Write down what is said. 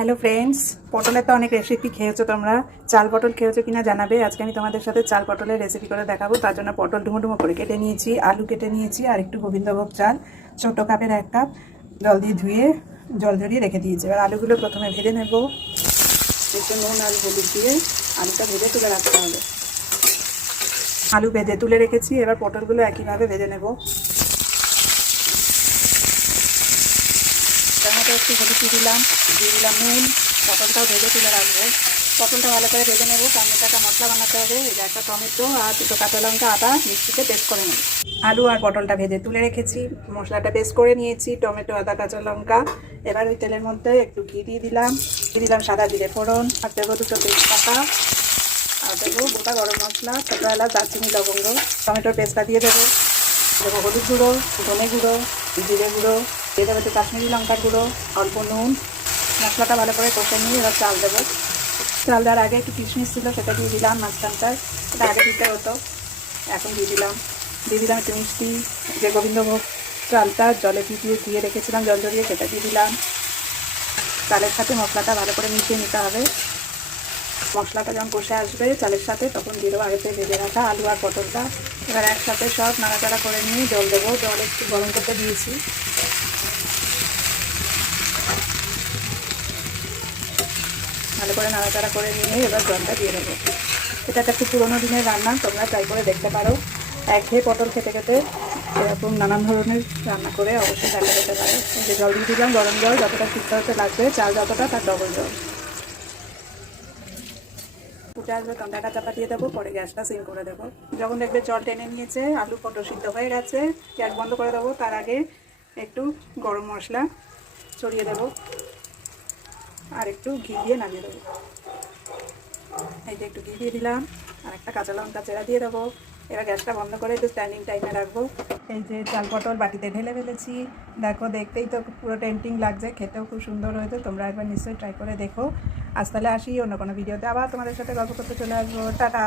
Hello friends, পটলের তো অনেক রেসিপি খেয়েছো তোমরা। চাল পটল খেয়েছো কিনা জানাবে। আজকে আমি তোমাদের সাথে চাল পটলের রেসিপি করে দেখাবো। তার জন্য পটল ডুমো ডুমো করে কেটে নিয়েছি, আলু কেটে নিয়েছি, আর একটু গোবিন্দভোগ চাল ছোটো কাপের 1 কাপ জল দিয়ে ধুয়ে জল ঝরিয়ে রেখে দিয়েছি। এবার আলুগুলো প্রথমে ভেজে নেব। একটু নুন আর হলুদ দিয়ে আলুটা ভেজে তুলে রাখতে হবে। আলু ভেজে তুলে রেখেছি, এবার পটলগুলো একইভাবে ভেজে নেব। তার মধ্যে একটু হলুদ দিয়ে দিলাম নুন। পটলটাও ভেজে তুলে রাখবো। পটলটা ভালো করে ভেজে নেবো। তার মধ্যে একটা মশলা বানাতে হবে। এই যে একটা টমেটো আর 2 কাঁচা লঙ্কা আদা মিক্সিতে পেস্ট করে নেব। আলু আর পটলটা ভেজে তুলে রেখেছি, মশলাটা পেস্ট করে নিয়েছি, টমেটো আদা কাঁচা লঙ্কা। এবার ওই তেলের মধ্যে একটু ঘি দিয়ে দিলাম সাদা জিরে ফোড়ন, আর দেবো 2 তেজপাতা, আর দেবো গোটা গরম মশলা, ছোটো এলাচ, দারচিনি, লবঙ্গ। টমেটোর পেস্টটা দিয়ে দেবো হলুদ গুঁড়ো, ধনে গুঁড়ো, জিরে গুঁড়ো, দিয়ে দেবো একটু কাশ্মীরি লঙ্কার গুঁড়ো, অল্প নুন। মশলাটা ভালো করে কষে নিয়ে এবার চাল দেবো। চাল দেওয়ার আগে একটু কিশমিশ ছিল, সেটা দিয়ে দিলাম মাঝখানটায়। সেটা আগে দিতে হতো, এখন দিয়ে দিলাম একটু মিষ্টি। যে গোবিন্দভোগ চালটা জলে ধুয়ে রেখেছিলাম জল ঝরিয়ে, সেটা দিয়ে দিলাম। চালের সাথে মশলাটা ভালো করে মিশিয়ে নিতে হবে। মশলাটা যখন কষে আসবে চালের সাথে, তখন দিয়ে দেবো আগেতে ভেজে রাখা আলু আর পটলটা। এবার একসাথে সব নাড়াচাড়া করে নিয়ে জল দেবো। জল একটু গরম করতে দিয়েছি। ভালো করে নাড়াচাড়া করে নিয়ে এবার জলটা দিয়ে দেবো। এটা একটা খুব পুরোনো দিনের রান্না, তোমরা ট্রাই করে দেখতে পারো। একঘেয়ে পটল খেতে খেতে এরকম নানান ধরনের রান্না করে অবশ্যই দেখা যেতে পারে। এই যে জল দিয়ে দিলাম, গরম জল, যতটা সিদ্ধ হতে লাগবে চাল যতটা, তার ডবল জল। ফুটে আসবে তখন ঢাকা চাপা দিয়ে দেবো, পরে গ্যাসটা সিম করে দেবো। যখন দেখবে জল টেনে নিয়েছে, আলু পটল সিদ্ধ হয়ে গেছে, গ্যাস বন্ধ করে দেবো। তার আগে একটু গরম মশলা ছড়িয়ে দেবো আর একটু ঘি দিয়ে নামিয়ে দেবো। এই যে একটু ঘি দিয়ে দিলাম, আর একটা কাঁচা লঙ্কা চেরা দিয়ে দেবো। এবার গ্যাসটা বন্ধ করে একটু স্ট্যান্ডিং টাইমে রাখবো। এই যে চাল পটল বাটিতে ঢেলে ফেলেছি। দেখো, দেখতেই তো পুরো টেম্পটিং লাগছে, খেতেও খুব সুন্দর হয়েছে। তোমরা একবার নিশ্চয়ই ট্রাই করে দেখো। আজ তাহলে আসি, অন্য কোনো ভিডিওতে আবার তোমাদের সাথে গল্প করতে চলে আসবো। টাটা।